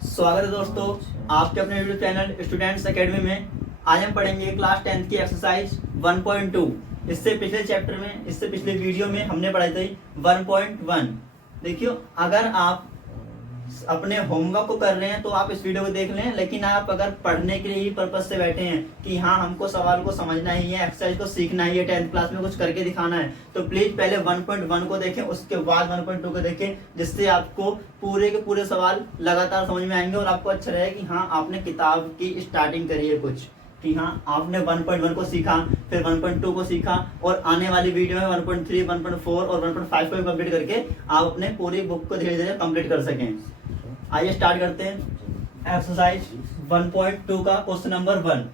स्वागत है दोस्तों आपके अपने यूट्यूब चैनल स्टूडेंट्स एकेडमी में। आज हम पढ़ेंगे क्लास 10th की एक्सरसाइज 1.2। इससे पिछले चैप्टर में, इससे पिछले वीडियो में हमने पढ़ाई थी 1.1। देखियो, अगर आप अपने होमवर्क को कर रहे हैं तो आप इस वीडियो को देख लें, लेकिन आप अगर पढ़ने के लिए ही पर्पज से बैठे हैं कि हाँ हमको सवाल को समझना ही है, एक्सरसाइज को सीखना ही है, 10th क्लास में कुछ करके दिखाना है, तो प्लीज पहले 1.1 को देखें, उसके बाद 1.2 को देखें, जिससे आपको पूरे के पूरे सवाल लगातार समझ में आएंगे और आपको अच्छा रहेगा कि हाँ आपने किताब की स्टार्टिंग करी है कुछ, कि हाँ आपने 1.1 को सीखा, फिर 1.2 को सीखा और आने वाली वीडियो में 1.3, 1.4 और 1.5 को भी कंप्लीट करके आप अपने पूरी बुक को धीरे धीरे कंप्लीट कर सकें। आइए स्टार्ट करते हैं एक्सरसाइज 1.2 का क्वेश्चन नंबर 1।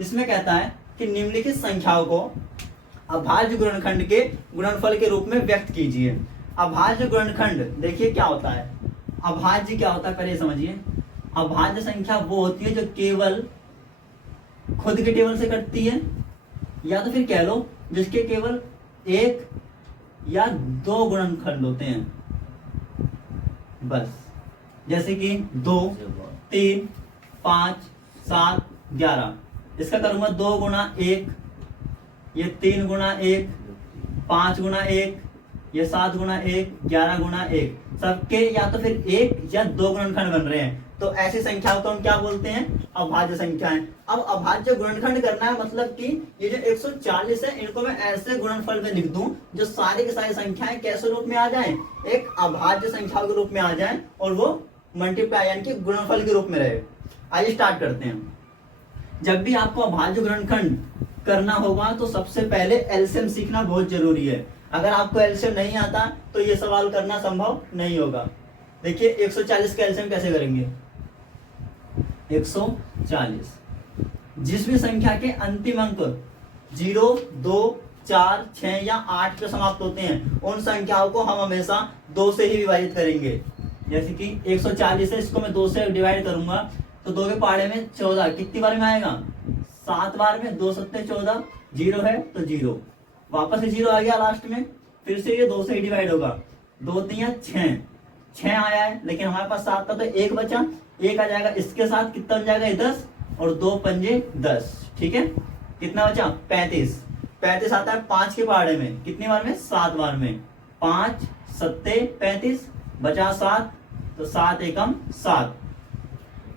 इसमें कहता है कि निम्नलिखित संख्याओं को अभाज्य गुणनखंड के गुणनफल के रूप में व्यक्त कीजिए। अभाज्य गुणनखंड देखिए क्या होता है, अभाज्य क्या होता है पहले समझिए। अभाज्य संख्या वो होती है जो केवल खुद के टेबल से कटती है, या तो फिर कह लो जिसके केवल एक या दो गुणनखंड होते हैं बस। जैसे कि 2, 3, 5, 7, 11। इसका करूंगा 2 गुणा 1, ये 3 गुणा 1, 5 गुणा 1, ये 7 गुणा 1, 11 गुणा 1। सबके या तो फिर एक या दो गुणनखंड बन रहे हैं, तो ऐसी संख्याओं को हम क्या बोलते हैं, अभाज्य संख्याएं। अब अभाज्य गुणनखंड करना है, मतलब कि ये जो 140 है इनको मैं ऐसे गुणनफल में लिख दूं जो सारी की सारी संख्याएं कैसे रूप में आ जाएं, एक अभाज्य संख्या के रूप में आ जाएं और वो मल्टीप्लाई यानी कि गुणनफल के रूप में रहे। आइए स्टार्ट करते हैं। जब भी आपको अभाज्य गुणनखंड करना होगा तो सबसे पहले एलसीएम सीखना बहुत जरूरी है। अगर आपको एलसीएम नहीं आता तो ये सवाल करना संभव नहीं होगा। देखिए 140 का एलसीएम कैसे करेंगे। 140 जिस भी संख्या के अंतिम अंक 0, 2, 4, 6 या 8 पे समाप्त होते हैं उन संख्याओं को हम हमेशा 2 से ही विभाजित करेंगे। जैसे कि 140 है, इसको मैं 2 से डिवाइड करूंगा तो 2 के पहाड़े में 14 कितनी बार में आएगा, 7 बार में। 2 सत्ते 14, 0 है तो 0, वापस से 0 आ गया लास्ट में, फिर से ये 2 से ही डिवाइड होगा। 2 3 6 आया है, लेकिन हमारे पास 7 का तो 1 बचा, 1 आ जाएगा इसके साथ, कितना बन जाएगा 10 और 2 पंजे 10। ठीक है, कितना बचा 35 आता है 5 के पहाड़े में, कितनी बार में 7 बार में। 5 सत्ते 35 बचा 7, तो 7 एकम 7।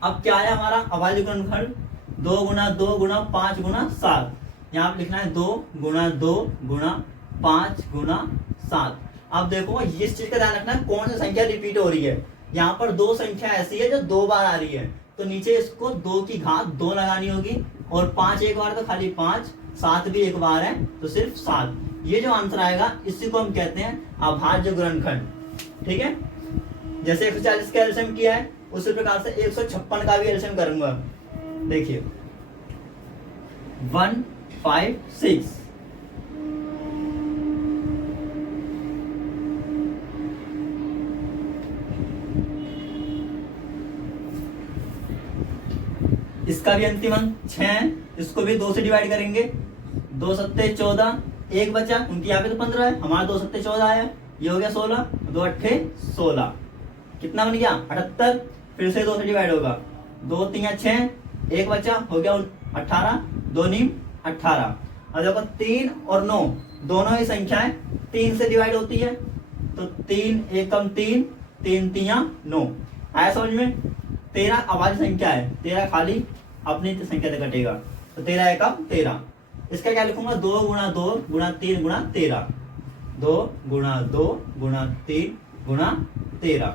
अब क्या है हमारा अभाज्य गुणनखंड, 2 गुणा 2 गुणा 5 गुणा 7। यहाँ पे लिखना है 2 गुणा 2 गुणा 5 गुणा 7। अब देखो इस चीज का ध्यान रखना है कौन सी संख्या रिपीट हो रही है। यहाँ पर 2 संख्या ऐसी है जो 2 बार आ रही है, तो नीचे इसको 2 की घात 2 लगानी होगी, और 5 एक बार तो खाली 5, 7 भी एक बार है तो सिर्फ 7। ये जो आंसर आएगा इसी को हम कहते हैं अभाज्य गुणनखंड। ठीक है, जैसे 140 का एलसीएम किया है उसी प्रकार से 156 का भी एलसीएम करूंगा। देखिए 156 इसका भी अंतिम अंक 6, इसको भी 2 से डिवाइड करेंगे। 2 सत्ते 14, 1 बचा, क्योंकि यहाँ पे तो 15 है, हमारा 2 सत्ते 14 आया, ये हो गया 16, 2 अट्ठे 16, कितना बन गया 78। फिर से 2 से डिवाइड होगा, 2 3 6, 1 बचा, हो गया 18, 2 नीम 18। और देखो 3 और 9 दोनों ही संख्याएं 3 से डिवाइड होती है, तो 3 एकम 3, 3 3 9। आया समझ में। 13 अभाज्य संख्या है, 13 खाली अपनी संख्या से कटेगा, तो 13 एकम 13। इसका क्या लिखूंगा, 2 गुणा 2 गुणा 3 गुणा 13। 2 गुणा 2 गुणा 3 गुणा 13।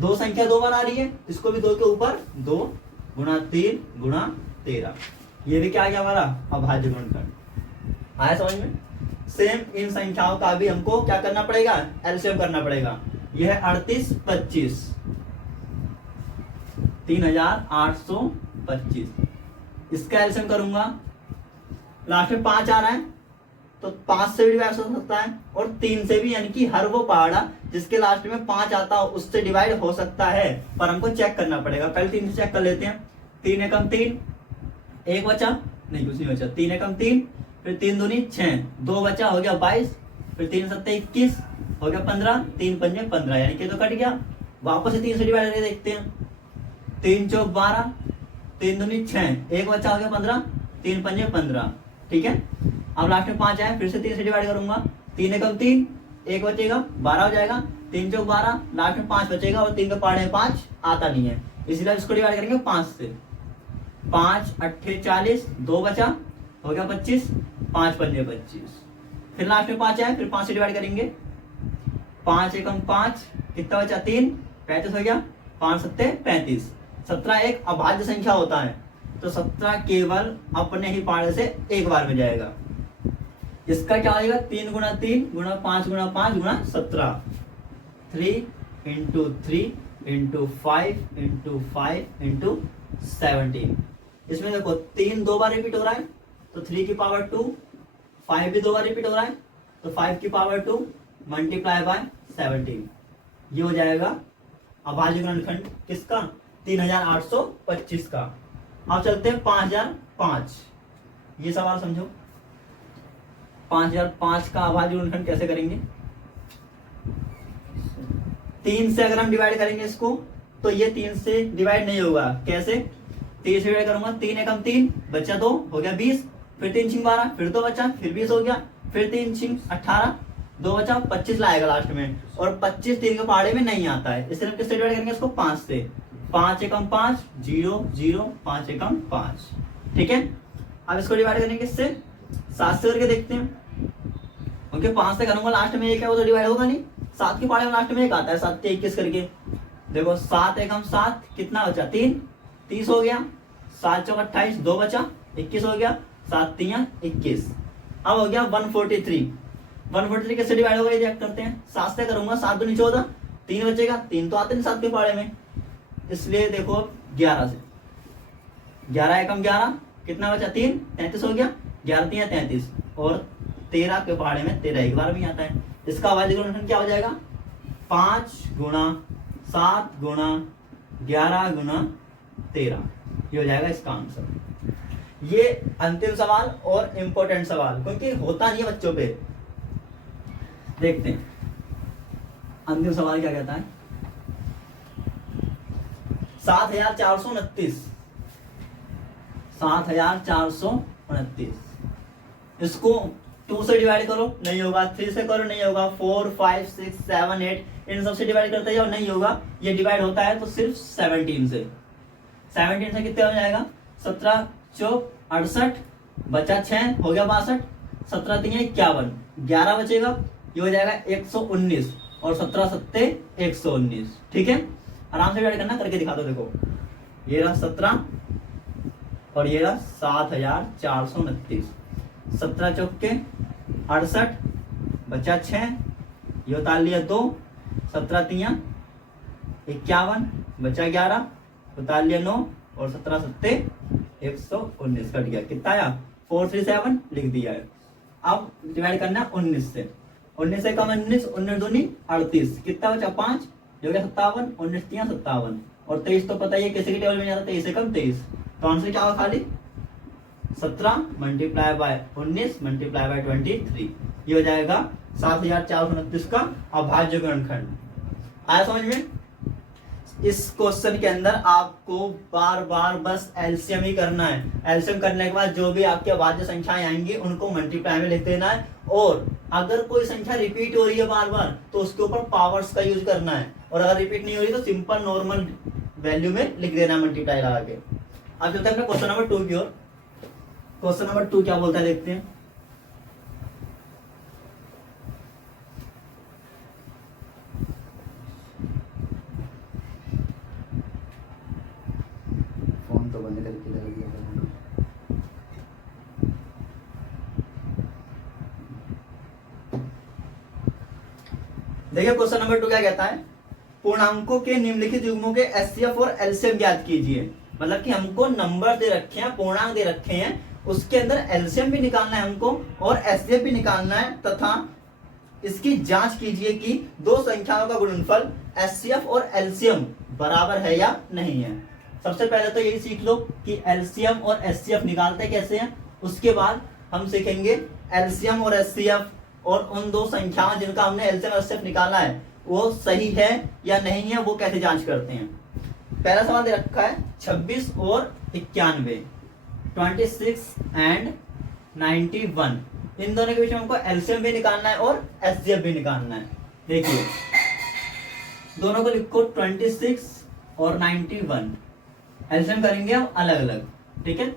2 संख्या 2 बार आ रही है, इसको भी 2 के ऊपर 2 गुणा 3 गुणा 13। ये भी क्या आ गया हमारा अभाज्य गुणनखंड। आया समझ में। सेम इन संख्याओं का भी हमको क्या करना पड़ेगा, एलसीएम करना पड़ेगा। यह है 38 25, 3825। इसका एलसीएम करूंगा, लास्ट में 5 आ रहा है तो 5 से भी डिवाइड हो सकता है और 3 से भी, यानी कि हर वो पहाड़ा जिसके लास्ट में 5 आता हो उससे डिवाइड हो सकता है, पर हमको चेक करना पड़ेगा। पहले 3 से चेक कर लेते हैं। 3 एकम 3, 1 बचा, नहीं कुछ नहीं बचा, 3 एकम 3, फिर 3 दूनी 6, 2 बचा, हो गया 22, फिर 3 सत्ते 21, हो गया 15, 3 पंजे 15, यानी कि तो कट गया। वापस से 3 से डिवाइड करके देखते हैं। 3 चौक 12, 3 दूनी 6, एक बच्चा हो गया 15, 3 पंजे 15। ठीक है, अब लास्ट में 5 आया, फिर से 3 से डिवाइड करूंगा, 3 एकम 3, एक बचेगा 12 हो जाएगा, 3 चौक 12, लास्ट में 5 बचेगा और 3 का पार्ट है 5 आता नहीं है, इसलिए इसको डिवाइड करेंगे 5 से। 5 अट्ठे 40, 2 बचा हो गया 25, 5 पंजे 25, फिर लास्ट में 5 आया, फिर 5 से डिवाइड करेंगे, 5 एकम 5, कितना बचा 3, 35 हो गया, 5 सत्ते 35। 17 एक अभाज्य संख्या होता है, तो 17 केवल अपने ही पारे से एक बार में जाएगा। इसका क्या होगा, 3 गुणा 3 गुणा 5 गुणा 5 गुणा 17, 3 इंटू 3 इंटू 5 इंटू 5 इंटू 17। इसमें देखो 3 दो बार रिपीट हो रहा है, तो 3 की पावर 2, 5 भी 2 बार रिपीट हो रहा है, तो 5 की पावर 2 मल्टीप्लाई बाय 17। ये हो जाएगा अभाज्य गुणनखंड किसका, 3825 का। अब चलते हैं 5005। ये सवाल समझो, 5005 का अभाज्य गुणनखंड कैसे करेंगे। 3 से अगर हम डिवाइड करेंगे इसको, तो ये 3 से डिवाइड नहीं होगा। कैसे, 3 से डिवाइड करूंगा, 3 एकम 3 बच्चा 2 हो गया 20, फिर 3 छिंग 12, फिर 2 बच्चा, फिर 20 हो गया, फिर 3 छिंग 18, 2 बचा 25 लाएगा लास्ट में, और 25 3 के पहाड़े में नहीं आता है, इसलिए हम किससे डिवाइड करेंगे इसको, 5 से। 5 एकम 5 0 0, 5 एकम 5। ठीक है, अब इसको डिवाइड करेंगे किससे, 7 से करके देखते हैं, क्योंकि 5 से करूंगा लास्ट में एक है, वो तो डिवाइड होगा नहीं। 7 के पहाड़े में लास्ट में एक आता है, 7 से 21 करके। देखो 7 एकम 7, कितना बचा 3, 30 हो गया, 7 चौक 28, 2 बचा 21 हो गया, 7 3 21। अब हो गया 143। 143 कैसे डिवाइड होगा ये चेक करते हैं। 7 से करूंगा, 7 दूनी 14, 3 बचेगा, 3 तो आते नहीं 7 के पहाड़े में, इसलिए देखो 11 से, 11 एकम 11, कितना बचा 3, 33 हो गया, 11 3 33, और 13 के पहाड़े में 13 एक बार भी आता है। इसका अभाज्य गुणनखंड क्या हो जाएगा, 5 गुणा 7 गुणा 11 गुणा 13, ये हो जाएगा इसका आंसर। ये अंतिम सवाल और इंपॉर्टेंट सवाल, क्योंकि होता नहीं है बच्चों पे। देखते हैं अंतिम सवाल क्या कहता है। 7429, 7429, इसको 2 से डिवाइड करो, नहीं होगा। 3 से करो, नहीं होगा। 4 5 6 7 8, इन सब से डिवाइड करते जाओ, नहीं होगा। ये डिवाइड होता है तो सिर्फ 17 से। 17 से कितने हो जाएगा, 17 चौक 68, बचा 6 हो गया 62, 17 3 51, 11 बचेगा, ये हो जाएगा 119, और 17 सत्ते 119। ठीक है, आराम से डिवाइड करना, करके दिखा दो। देखो ये रहा 17 और ये रहा 7429, 17 चौक के 68, बचा 6, ये उतार लिया 2, 17 3 51, बचा 11, उतार लिया 9, और 17 सत्ते 119 कट गया। कितना आया, 437 लिख दिया है। अब डिवाइड करना है 19 से। 19 से कम 19, 19 दूनी 38, कितना बचा 5, जो गया 57, 19 3 57, और 23 तो पता ही है कैसे की टेबल में जाता है, 23 से कम 23, तो आंसर क्या होगा, खाली 17 मल्टीप्लाई बाय 19 मल्टीप्लाई बाय 23, ये हो जाएगा 7429 का अभाज्य गुणनखंड। आया समझ में। इस क्वेश्चन के अंदर आपको बार बार बस एलसीएम ही करना है। एलसीएम करने के बाद जो भी आपकी अभाज्य संख्याएं आएंगी उनको मल्टीप्लाई में लिख देना है, और अगर कोई संख्या रिपीट हो रही है बार बार तो उसके ऊपर पावर्स का यूज करना है, और अगर रिपीट नहीं हो रही तो सिंपल नॉर्मल वैल्यू में लिख देना मल्टीप्लाई लगा के। अब चलते हैं अपने क्वेश्चन नंबर 2 की ओर। क्वेश्चन नंबर 2 क्या बोलता है देखते हैं। फोन तो बंद करके लगा दिया। देखिए क्वेश्चन नंबर 2 क्या कहता है, पूर्णांकों के निम्नलिखित युग्मों के एचसीएफ और एलसीएम ज्ञात कीजिए। मतलब कि हमको नंबर दे रखे हैं, पूर्णांक दे रखे हैं, उसके अंदर एलसीएम भी निकालना है हमको और एचसीएफ भी निकालना है, तथा इसकी जांच कीजिए कि दो संख्याओं का गुणनफल एचसीएफ और एलसीएम बराबर है या नहीं है। सबसे पहले तो यही सीख लो कि एलसीएम और एचसीएफ निकालते कैसे हैं, उसके बाद हम सीखेंगे एलसीएम और एचसीएफ और उन दो संख्याओं जिनका हमने एलसीएम और एचसीएफ निकाला है वो सही है या नहीं है, वो कैसे जांच करते हैं। पहला सवाल दे रखा है 26 और 91, 26 एंड 91, इन दोनों के बीच में हमको एलसीएम भी निकालना है और एचसीएफ भी निकालना है। देखिए दोनों को लिखो 26 और 91, एलसीएम करेंगे हम अलग अलग, ठीक है।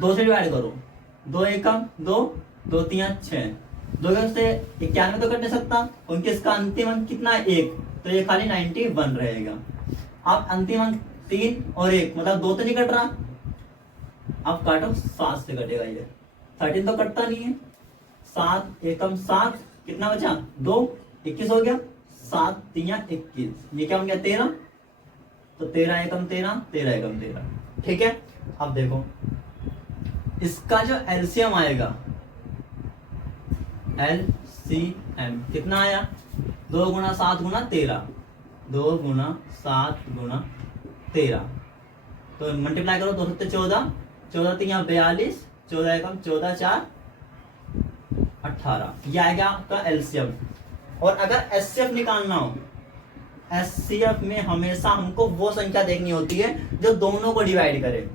2 से डिवाइड करो, 2 एकम 2, 2 3 6, 2 से 91 तो कट नहीं सकता, उनके इसका अंतिम अंक कितना है 1, तो ये खाली 91 रहेगा। अब अंतिम अंक 3 और 1 मतलब 2 तो नहीं कट रहा, अब काटो 7 से कटेगा, ये 13 तो कटता नहीं है, 7 एकम 7, कितना बचा 2, 21 हो गया, 7 3 21, ये क्या हो गया 13, तो 13 एकम 13, 13 एकम 13, ठीक है। अब देखो इसका जो एलसीएम आएगा, एलसीएम कितना आया 2 गुना 7 गुना 13, 2 गुना 7 गुना 13, तो मल्टीप्लाई करो 2 7 14, 14 3 42, 14 एकम 14 4 18, ये आएगा आपका एलसीएम। और अगर एचसीएफ निकालना हो, एचसीएफ में हमेशा हमको वो संख्या देखनी होती है जो दोनों को डिवाइड करे।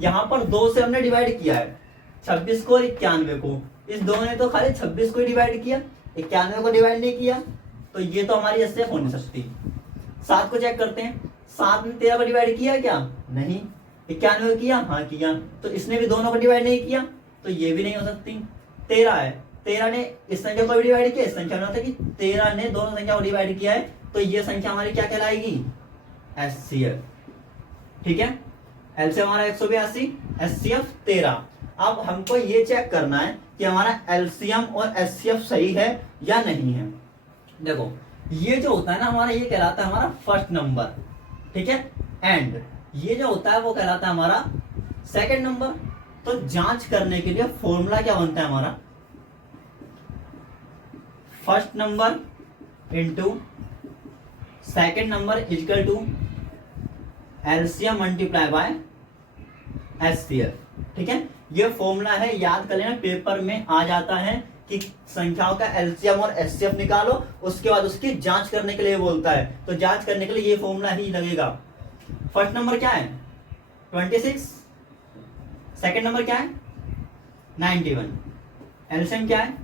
यहाँ पर 2 से हमने डिवाइड किया है 26 को और 91 को, इस दोनों ने तो खाली 26 को डिवाइड किया, 91 को डिवाइड नहीं किया, तो ये तो हमारी एचसीएफ हो नहीं सकती। 7 को चेक करते हैं, 7 ने 13 को डिवाइड किया क्या, नहीं। 91 किया, हाँ किया, तो इसने भी दोनों को डिवाइड नहीं किया, तो ये भी नहीं हो सकती। 13 है, 13 ने इस संख्या को भी डिवाइड किया, इस संख्या में होता है कि 13 ने दोनों संख्या को डिवाइड किया है, तो ये संख्या हमारी क्या कहलाएगी, एचसीएफ, ठीक है। एलसीएम हमारा 182, एचसीएफ 13। अब हमको ये चेक करना है कि हमारा एलसीएम और एचसीएफ सही है या नहीं है। देखो ये जो होता है ना हमारा, ये कहलाता है हमारा फर्स्ट नंबर, ठीक है, एंड ये जो होता है वो कहलाता है हमारा सेकंड नंबर। तो जांच करने के लिए फॉर्मूला क्या बनता है हमारा, first number into second number equal to LCM multiply by HCF, ठीक है। ये फॉर्मूला है, याद कर लेना, पेपर में आ जाता है कि संख्याओं का एलसीएम और एचसीएफ निकालो, उसके बाद उसकी जांच करने के लिए बोलता है, तो जांच करने के लिए ये फॉर्मूला ही लगेगा। फर्स्ट नंबर क्या है 26, सेकंड नंबर क्या है 91, एलसीएम क्या है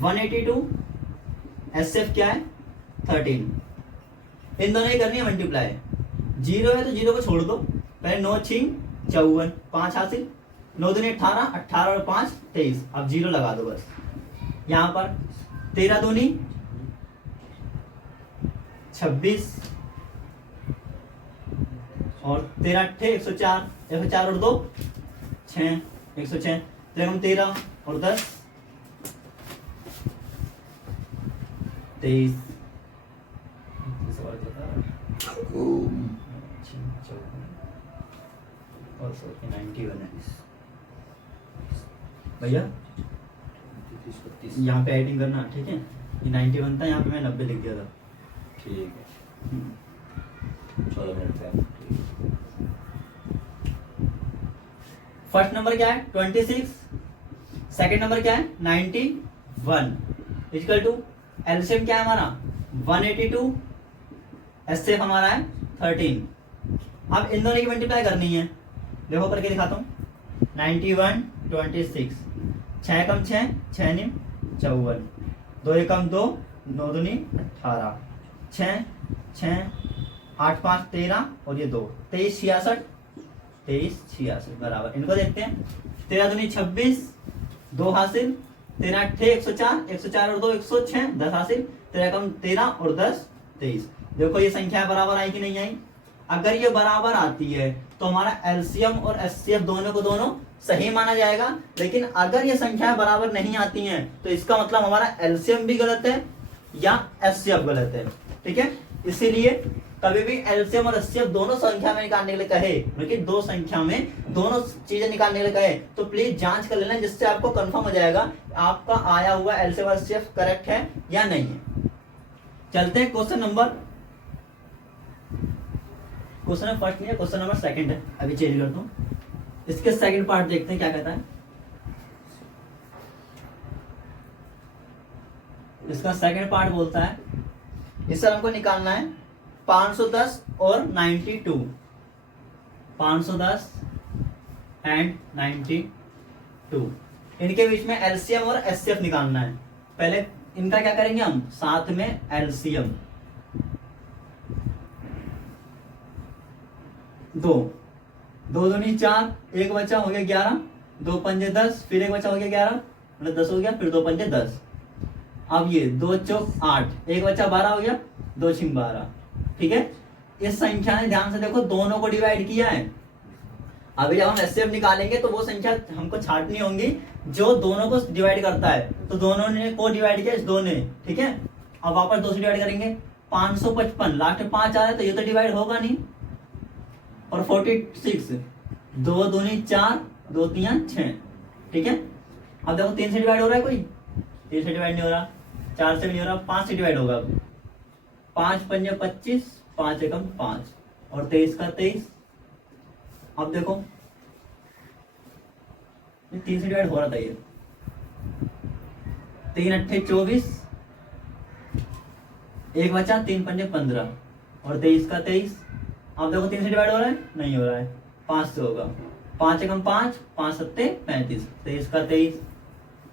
182, एचसीएफ क्या है 13, इन दोनों की करनी है मल्टीप्लाई। 0 है तो 0 को छोड़ दो, पहले 9 6 54, 5 हासिल, 9 दूनी 18, 18 और 5 23, अब 0 लगा दो बस। यहाँ पर 13 दूनी 26 और 13 अट्ठे 104, 104 और 2 6, 106, 13 और 10 23, और 91 है भैया, यहाँ पे एडिंग करना, ठीक है। ये 91 था, यहाँ पे मैं 90 लिख दिया था, ठीक है। 14 मिनट का। फर्स्ट नंबर क्या है 26, सेकंड नंबर क्या है 91, इक्वल टू एलसीएम क्या है हमारा 182, एचसीएफ हमारा है 13। अब इन दोनों की मल्टीप्लाई करनी है, देखो करके दिखाता हूँ। 91 26, 6 कम 6, 6 निम 54, 2 एकम 2, 9 दूनी 18, 6 6 8 5 13 और ये 2 23 66, 23 66 बराबर। इनको देखते हैं, 13 दूनी 26, 2 हासिल, 13 अट्ठे 104, 104 और 2 106, 10 हासिल, 13 कम 13 और 10 23। देखो ये संख्या बराबर आई कि नहीं आई। अगर ये बराबर आती है तो हमारा एलसीएम और एचसीएफ दोनों को दोनों सही माना जाएगा। लेकिन अगर ये संख्याएं बराबर नहीं आती हैं तो इसका मतलब हमारा एलसीएम भी गलत है या एचसीएफ गलत है, ठीक है। इसीलिए कभी भी एलसीएम और एचसीएफ दोनों संख्या में निकालने के लिए कहे, लेकिन दो संख्या में दोनों चीजें निकालने के लिए कहे तो प्लीज जांच कर लेना, जिससे आपको कंफर्म हो जाएगा आपका आया हुआ एलसीएम और एचसीएफ करेक्ट है या नहीं है। चलते हैं question number, question number first नहीं है, क्वेश्चन नंबर सेकंड है, अभी चेंज करता हूँ। इसके सेकंड पार्ट देखते हैं क्या कहता है। इसका सेकंड पार्ट बोलता है, इस सर हमको निकालना है 510 और 92, 510 एंड 92, इनके बीच में एलसीएम और एचसीएफ निकालना है। पहले इनका क्या करेंगे हम, साथ में एलसीएम, दो दूनी 4, एक बचा हो गया 11, 2 पंजे 10, फिर एक बचा हो गया 11, मतलब 10 हो गया, फिर 2 पंजे 10। अब ये 2 चौक 8, एक बचा 12 हो गया, 2 छिंग 12। ठीक है, इस संख्या ने ध्यान से देखो दोनों को डिवाइड किया है। अभी जब हम एचसीएफ निकालेंगे तो वो संख्या हमको छांटनी होंगी जो दोनों को डिवाइड करता है, तो दोनों ने को डिवाइड किया, इस दो ने। ठीक है, अब वापस 2 से डिवाइड करेंगे, 555 लास्ट में 5 आ रहा है तो ये तो डिवाइड होगा नहीं। और 46, 2 दूनी 4, 2 3 6। ठीक है, अब देखो 3 से डिवाइड हो रहा है कोई, 3 से डिवाइड नहीं हो रहा, 4 से भी नहीं हो रहा, 5 से डिवाइड होगा। 5 पंजे 25, 5 एकम 5, और 23 का 23। अब देखो 3 से डिवाइड हो रहा था ये, 3 अट्ठे 24, एक बचा, 3 पंजे 15, और 23 का 23। अब देखो 3 से डिवाइड हो रहा है, नहीं हो रहा है, 5 से होगा। 5 एकम 5, 5 सत्ते 35, 23 का 23।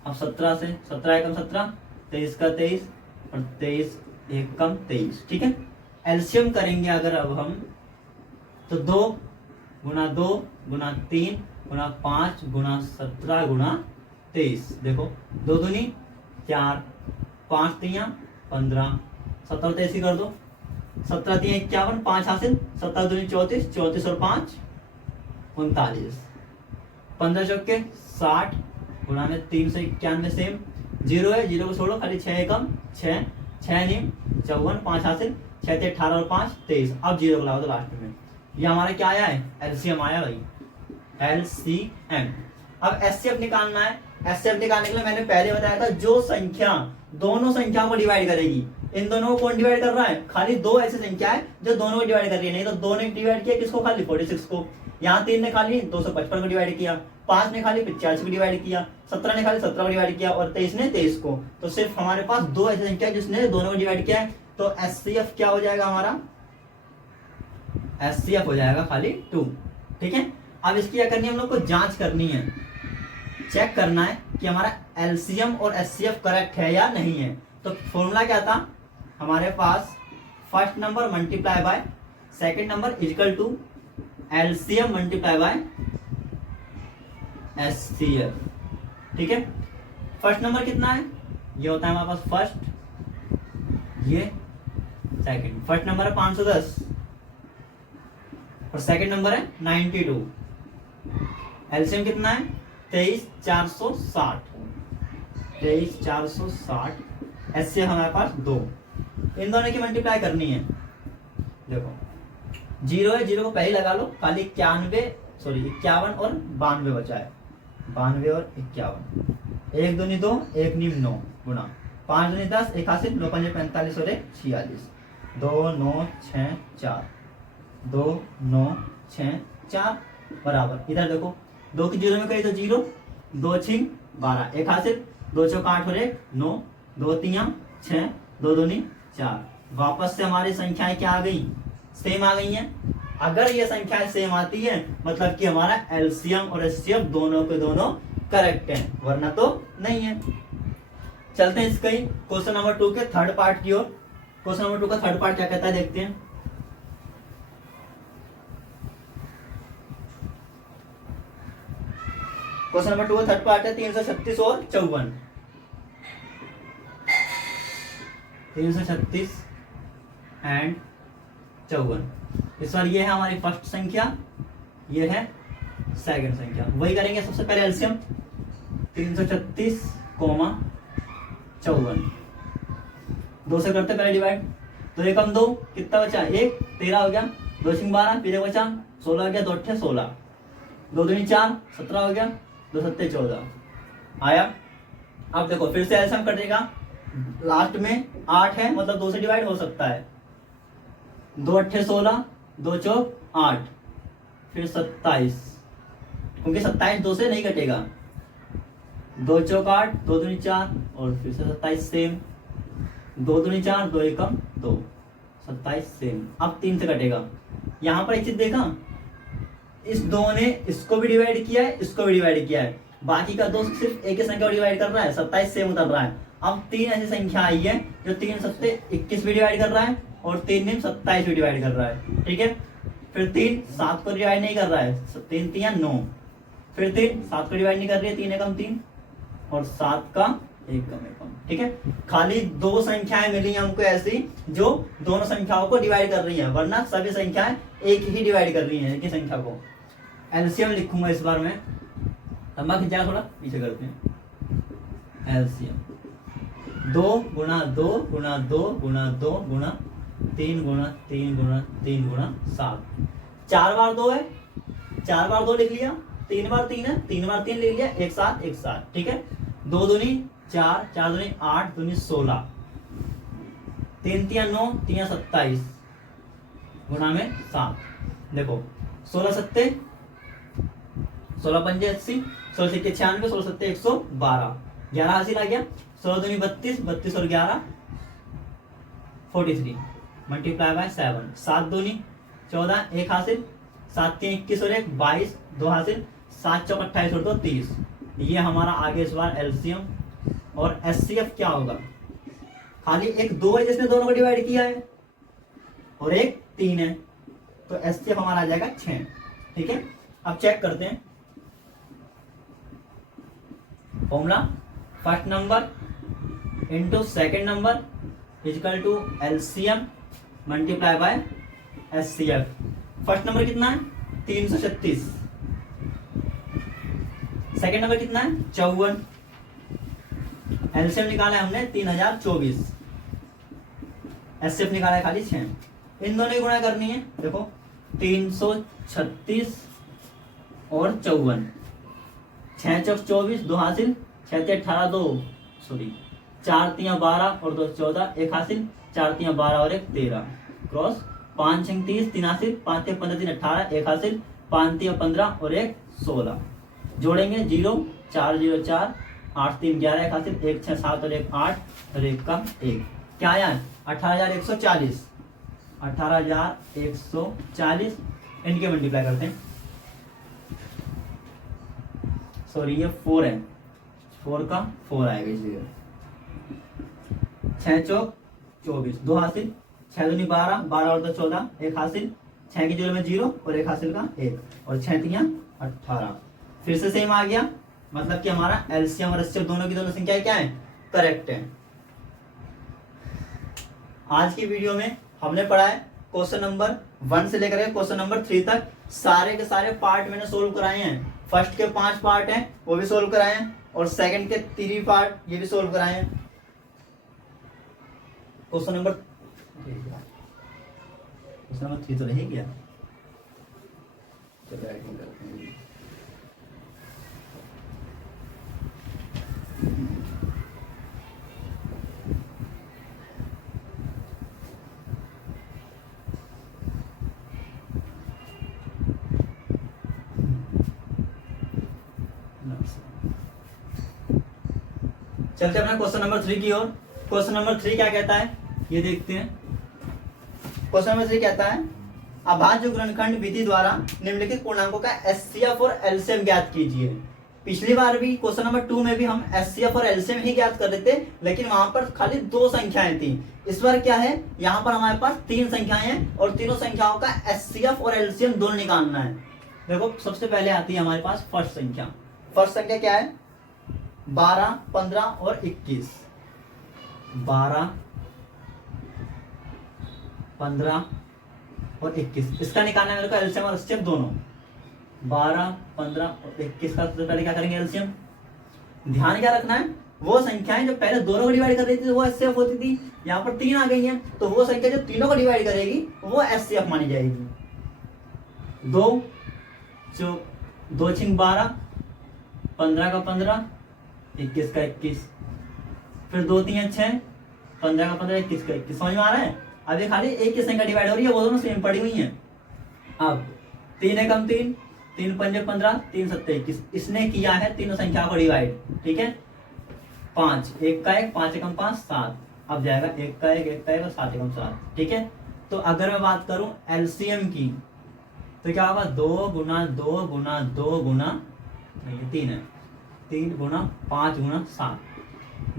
अब 17 से, 17 एकम 17, 23 का 23, और 23 एकम 23। ठीक है, एलसीएम करेंगे अगर अब हम, तो 2 गुना 2 गुना 3 गुना 5 गुना 17 गुना 23। देखो 2 दूनी 4, 5 3 15, 17 23 कर दो, 17 3 51, 5 हासिल, 17 दूनी 34, 34 और 5 39, 15 चौके 60 गुना में 391 सेम, 0 है, 0 को छोड़ो, खाली 6 एकम 6, 6 नहीं 54, 5 हासिल, 6 थे 18 और 5 23। अब 0 को लाओ तो लास्ट में, ये हमारा क्या आया है, एलसीएम आया भाई, एलसीएम। अब एचसीएफ निकालना है। एचसीएफ निकालने के लिए मैंने पहले बताया था, जो संख्या दोनों संख्याओं को डिवाइड करेगी, इन दोनों को कौन डिवाइड कर रहा है, खाली 2 ऐसी संख्या है जो दोनों को डिवाइड कर रही है। नहीं तो 2 ने डिवाइड किया किसको, खाली 46 को। यहाँ 3 ने खाली 255 को डिवाइड किया, 5 ने खाली 85 को डिवाइड किया, 17 ने खाली 17 को डिवाइड किया, और 23 ने 23 को। तो सिर्फ हमारे पास 2 ऐसी संख्या है जिसने दोनों को डिवाइड किया है। तो एचसीएफ क्या हो जाएगा हमारा, एचसीएफ हो जाएगा खाली 2। ठीक है, अब इसकी क्या करनी है, हम लोग को जांच करनी है, चेक करना है कि हमारा एलसीएम और एचसीएफ करेक्ट है या नहीं है। तो फॉर्मूला क्या था हमारे पास, first number multiply by second number equal to LCM multiply by HCF. ठीक है, फर्स्ट नंबर कितना है, ये होता है हमारे पास फर्स्ट, ये सेकंड। फर्स्ट नंबर है 510 और सेकंड नंबर है 92। एलसीएम कितना है 23460, 23460। एचसीएफ हमारे पास 2। इन दोनों की मल्टीप्लाई करनी है। देखो 0 है, 0 को पहले लगा लो, खाली 51 और 92 बचा है, 92 और 51। 1 दूनी 2, 1 नीम 9 गुना 5 दूनी 10, 1 हासिल, 9 पंजे 45 और 1 46, 2 9 6 4, 2 9 6 4 बराबर। इधर देखो 2 की 0 में कही तो 0, 2 छिंग 12, 1 हासिल, 2 चौक 8 और 1 9, 2 3 6, 2 दूनी 4। वापस से हमारी संख्याएं क्या आ गई, सेम आ गई हैं। अगर ये संख्याएं सेम आती है मतलब कि हमारा एलसीएम और एचसीएफ दोनों के दोनों करेक्ट हैं, वरना तो नहीं है। चलते हैं इसका ही क्वेश्चन नंबर 2 के थर्ड पार्ट की ओर। क्वेश्चन नंबर 2 का थर्ड पार्ट क्या कहता है देखते हैं। क्वेश्चन नंबर 2 का थर्ड पार्ट है 336 और 54। 336 एंड 54। इस बार ये है हमारी फर्स्ट संख्या, ये है सेकंड संख्या। वही करेंगे सबसे पहले एलसीएम 336, 54। 2 से करते पहले डिवाइड, तो 1 2 कितना बचा 1, 13 हो गया, 2 छिंग 12, फिर 1 बचा 16 हो गया, 2 अट्ठे 16, 2 दूनी 4 17 हो गया, 2 सत्ते 14 आया। अब देखो फिर से एलसीएम कटेगा, लास्ट में 8 है मतलब 2 से डिवाइड हो सकता है, 2 अट्ठे 16, 2 चौक 8, फिर 27, क्योंकि 27 2 से नहीं कटेगा, 2 चौक 8, 2 दूनी 4 और फिर से 27 सेम, 2 दूनी 4, 2 एकम 2, 27 सेम। अब 3 से कटेगा। यहाँ पर एक चीज देखा, इस दो ने इसको भी डिवाइड किया है, इसको भी डिवाइड किया है, बाकी का 2 सिर्फ एक ही संख्या को डिवाइड कर रहा है, 27 सेम उतर रहा है। अब 3 ऐसी संख्या आई है जो 3 सत्ते 21 भी डिवाइड कर रहा है और 3 नीम 27 भी डिवाइड कर रहा है, ठीक है। फिर 3 7 को डिवाइड नहीं कर रहा है, 3 3 9। फिर 3 7 को डिवाइड नहीं कर रही है, 3 एकम 3 और 7 का एकम एकम, ठीक है। खाली 2 संख्याएं मिली हमको ऐसी जो दोनों संख्याओं को डिवाइड कर रही हैं, वरना सभी संख्याएं एक ही डिवाइड कर रही हैं, एक ही संख्या को। एलसीएम लिखूंगा इस बार मैं, लंबा खिंचा, थोड़ा पीछे करते हैं। एलसीएम 2 गुणा 2 गुणा 2 गुणा 2 गुणा 3 गुणा 3 गुणा 3 गुणा 7। 4 बार 2 है, 4 बार 2 लिख लिया, 3 बार 3 है, 3 बार 3 लिख लिया, 1 7 1 7, ठीक है। 2 दूनी 4, 4 दूनी 8, दूनी 16, 3 3 9, 3 27 गुणा में 7। देखो 16 सत्ते 16 पंजे 80, 16 सिक्के 96, 16 सत्ते 112, 11 हासिल आ गया। 16 दूनी 32, 32 और 11 43 मल्टीप्लाई बाय 7। 7 दूनी 14, 1 हासिल, 7 3 21 और 1 22, 2 हासिल, 7 चौक 28 और 2 30। ये हमारा आगे इस बार एलसीएम। और एचसीएफ क्या होगा, खाली एक 2 है जिसने दोनों को डिवाइड किया है और एक 3 है, तो एचसीएफ हमारा आ जाएगा 6, ठीक है। अब चेक करते हैं formula. First number into second number equal to LCM multiply by HCF. First number कितना है 336, सेकेंड नंबर कितना है 54, एलसीएम निकाला है हमने 3024, एचसीएफ निकाला है खाली 6। इन दोनों की गुणा करनी है, देखो 336 और 54, 6 चौक 24, 2 हासिल, 6 18 2 सॉरी 4 3 12 और 2 14, 1 हासिल, 4 3 12 और 1 13 क्रॉस 5 6 30, 3 हासिल, 5 3 15 3 18, 1 हासिल, 5 3 15 और 1 16। जोड़ेंगे 0 4 0 4, 8 3 11, 1 हासिल, 1 6 7 और 1 8 और 1 का 1। क्या आया 18140, 18140। इनके मल्टीप्लाई करते हैं, सॉरी ये 4 है, 4 का 4 आएगा इसलिए। 6 चौक 24, 2 हासिल, 6 दूनी 12, 12 और 2 14, 1 हासिल, 6 की जोड़ में 0 और 1 हासिल का 1 और 6 3 18। फिर से सेम आ गया, मतलब कि हमारा एलसीएम और एचसीएफ दोनों की दोनों संख्या क्या है, करेक्ट है। आज की वीडियो में हमने पढ़ा है क्वेश्चन नंबर 1 से लेकर क्वेश्चन नंबर 3 तक सारे के सारे पार्ट मैंने सोल्व कराए हैं। फर्स्ट के 5 पार्ट हैं वो भी सोल्व कराए हैं और सेकंड के 3 पार्ट ये भी सोल्व कराए हैं। क्वेश्चन नंबर 3 तो रह गया, चलो राइटिंग करते हैं। चलते अपना क्वेश्चन नंबर 3 की ओर। क्वेश्चन नंबर 3 क्या कहता है ये देखते हैं। क्वेश्चन नंबर 3 कहता है अभाज्य गुणनखंड विधि द्वारा निम्नलिखित पूर्णांकों का एचसीएफ और एलसीएम ज्ञात कीजिए। पिछली बार भी क्वेश्चन नंबर 2 में भी हम एचसीएफ और एलसीएम ही ज्ञात कर देते, लेकिन वहां पर खाली 2 संख्याएं थी। इस बार क्या है, यहाँ पर हमारे पास 3 संख्याएं हैं और तीनों संख्याओं का एचसीएफ और एलसीएम दोनों निकालना है। देखो सबसे पहले आती है हमारे पास फर्स्ट संख्या। फर्स्ट संख्या क्या है 12 15 और 21। 12 15 और 21 इसका निकालना है मेरे को एलसीएम और एचसीएफ दोनों। 12 15 और 21 का सबसे पहले क्या करेंगे एलसीएम। ध्यान क्या रखना है, वो संख्याएं जो पहले दोनों को डिवाइड कर रही थी वो एचसीएफ होती थी, यहाँ पर 3 आ गई हैं तो वो संख्या जो तीनों को डिवाइड करेगी वो एचसीएफ मानी जाएगी। 2 6 12, 15 का 15, 21 का 21, फिर 2 3 6, 15 का 15, 21 का 21। समझ में आ रहा है। अब ये खाली एक ही संख्या डिवाइड हो रही है, वो दोनों सेम पड़ी हुई हैं। अब 3 एकम 3, 3 पंजे 15, 3 सत्ते 21। इसने किया है तीनों संख्या को डिवाइड, ठीक है। 5 1 का 1, 5 एकम 5 7। अब जाएगा 1 का 1, 1 का 1 और 7 एकम 7, ठीक है। तो अगर मैं बात करूं एलसीएम की तो क्या होगा 2 गुना 2 गुना 2 गुना नहीं 3 है 3 गुना 5 गुना 7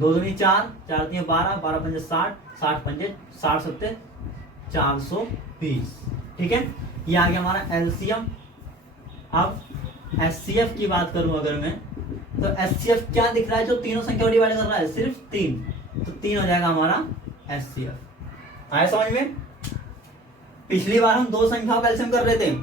2 दूनी 4 4 3 12 12 पंजे 60 60 पंजे 60 सत्ते 420। ठीक है, ये आ गया हमारा एलसीएम। अब एचसीएफ की बात करूं अगर मैं तो एचसीएफ क्या दिख रहा है जो तीनों संख्या को डिवाइड कर रहा है सिर्फ 3, तो 3 हो जाएगा हमारा एचसीएफ। आया समझ में? पिछली बार हम 2 संख्याओं का एलसीएम कर रहे थे,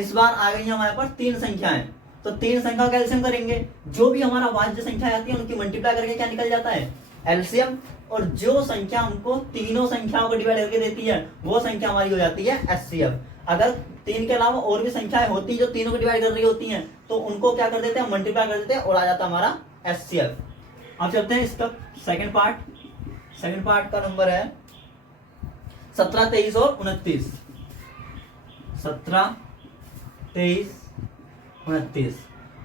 इस बार आ गई हमारे पास 3 संख्याएं, तो 3 संख्याओं का एलसीएम करेंगे। जो भी हमारा वाज्य संख्या आती है उनकी मल्टीप्लाई करके क्या निकल जाता है एलसीएम, और जो संख्या हमको तीनों संख्याओं को डिवाइड करके देती है वो संख्या हमारी हो जाती है एचसीएफ। अगर 3 के अलावा और भी संख्याएं होती हैं जो तीनों को डिवाइड कर रही होती हैं तो उनको क्या कर देते हैं मल्टीप्लाई कर देते हैं और आ जाता है हमारा एचसीएफ। अब चलते हैं इसका सेकंड पार्ट। सेकंड पार्ट का नंबर है 17, 23 और 29। 17, 23, 29।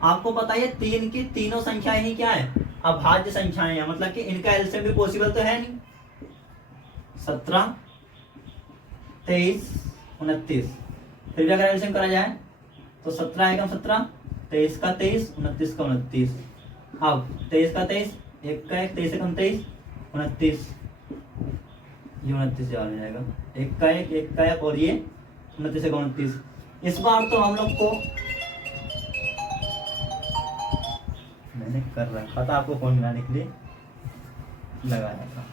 आपको पता है 3 की तीनों संख्याएं ही क्या है अभाज्य संख्याएं हैं, मतलब कि इनका एलसीएम भी पॉसिबल तो है नहीं। 17, 23, 29 फिर भी अगर एलसीएम करा जाए तो 17 एकम 17, 23 का 23, 29 का 29। अब 23 का 23, 1 का 1, 23 एकम 23, 29, ये 29 जवाब मिल जाएगा। 1 का 1, 1 का 1 और ये 29 एकम 29। इस बार तो हम लोग को मैंने कर रखा था आपको फोन मिलाने के लिए लगाया था।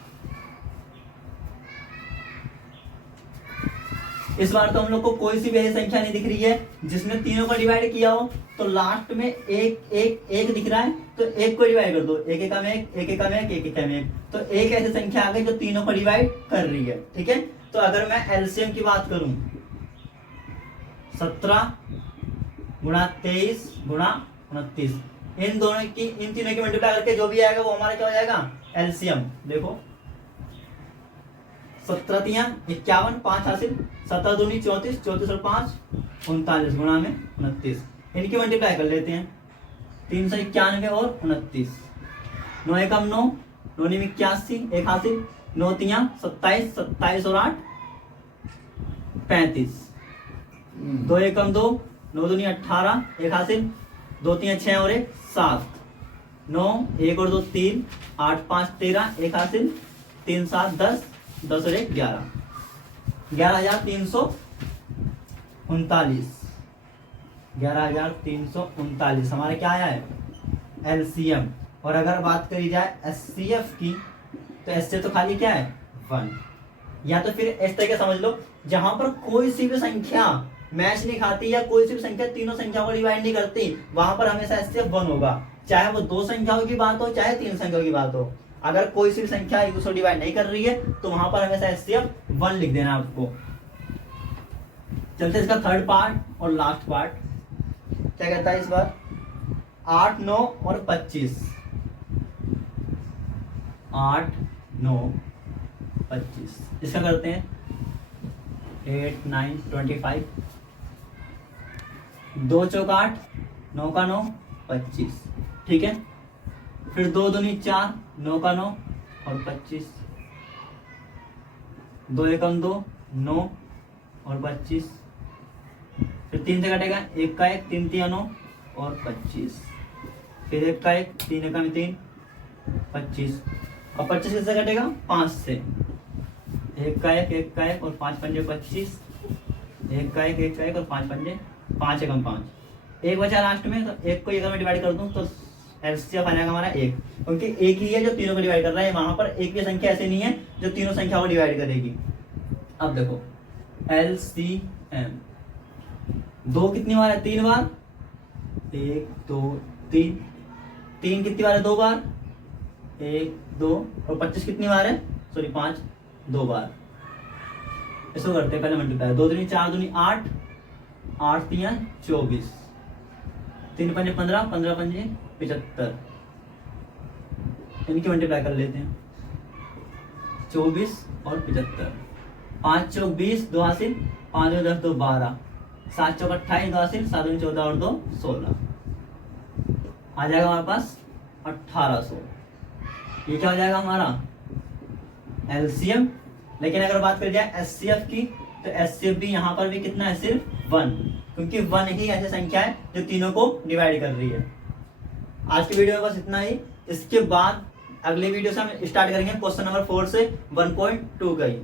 इस बार तो हम लोग को कोई सी भी ऐसी संख्या नहीं दिख रही है जिसमें तीनों को डिवाइड किया हो, तो लास्ट में एक एक एक दिख रहा है तो एक को डिवाइड कर दो, एक एक में एक, एक एक में एक, एक एक में एक, तो एक ऐसी संख्या आ गई जो तीनों को डिवाइड कर रही है। ठीक है, तो अगर मैं एलसीएम की बात करूं 17 गुणा 23 गुणा 29, इन दोनों की इन तीनों की मल्टीप्लाई करके जो भी आएगा वो हमारा क्या हो जाएगा एलसीएम। देखो 17 3 51, 5 हासिल, 17 दूनी 34, 34 और 5 39 गुणा में 29, इनकी मल्टीप्लाई कर लेते हैं 391 और 29। 9 एकम 9, 9 में 81, 1 हासिल, 9 3 27, 27 और 8 35, 2 एकम 2, 9 दूनी 18, 1 हासिल, 2 3 6 और 1 7, 9 1 और 2 3, 8 5 13, 1 हासिल, 3 7 10, 10 और 1 11, 11,339, 11,339 हमारा क्या आया है एलसीएम। और अगर बात करी जाए एचसीएफ की तो एचसीएफ तो खाली क्या है 1, या तो फिर इस तरीके समझ लो जहां पर कोई सी भी संख्या मैच नहीं खाती या कोई सी भी संख्या तीनों संख्याओं को डिवाइड नहीं करती वहां पर हमेशा एचसीएफ 1 होगा, चाहे वो 2 संख्याओं की बात हो चाहे 3 संख्याओं की बात हो। अगर कोई सी भी संख्या एक दूसरे को डिवाइड नहीं कर रही है तो वहां पर हमेशा एचसीएफ 1 लिख देना आपको। चलते इसका थर्ड पार्ट और लास्ट पार्ट क्या कहता है इस बार 8 9 और 25। 8 9 25 इसका करते हैं 8 9 25, 2 चौक 8, 9 का 9 25। ठीक है, फिर 2 दूनी 4, 9 का 9 और 25, 2 एकम 2, 9 और 25, फिर 3 से कटेगा 1 का 1, 3 3 9 और 25, फिर 1 का 1, 3 एकम 3 25, और 25 किससे कटेगा 5 से, 1 का 1, 1 का 1 और 5 पंजे 25, 1 का 1, 1 का 1 और 5 पंजे 5 एकम 5, 1 बचा लास्ट में, तो 1 को 1 में डिवाइड कर दूं तो एलसीएम आ जाएगा हमारा 1, क्योंकि एक ही है जो तीनों को डिवाइड कर रहा है, वहां पर एक भी संख्या ऐसी नहीं है जो तीनों संख्याओं को डिवाइड करेगी। अब देखो एलसीएम 2 कितनी बार है 3 बार, 1 2 3, 3 कितनी बार है 2 बार, 1 2, और 25 कितनी बार है सॉरी 5 2 बार। इसको करते हैं पहले मल्टीप्लाई, 2 दूनी 4 दूनी 8, 8 3 24, 3 पंजे 15, 15 पंजे 75, इनकी मल्टीप्लाई कर लेते हैं 24 और 75, 5 चौक 20, 2 हासिल, 5 2 10 2 12, 7 चौक 28, 2 हासिल, 7 2 14 और 2 16, आ जाएगा हमारे पास 1800। ये क्या हो जाएगा हमारा एलसीएम। लेकिन अगर बात करी जाए एचसीएफ की तो HCF भी यहाँ पर भी कितना है, सिर्फ 1, क्योंकि 1 ही ऐसी संख्या है जो तीनों को डिवाइड कर रही है। आज की वीडियो में बस इतना ही। इसके बाद अगले वीडियो से हम स्टार्ट करेंगे क्वेश्चन नंबर 4 से 1.2 का ही।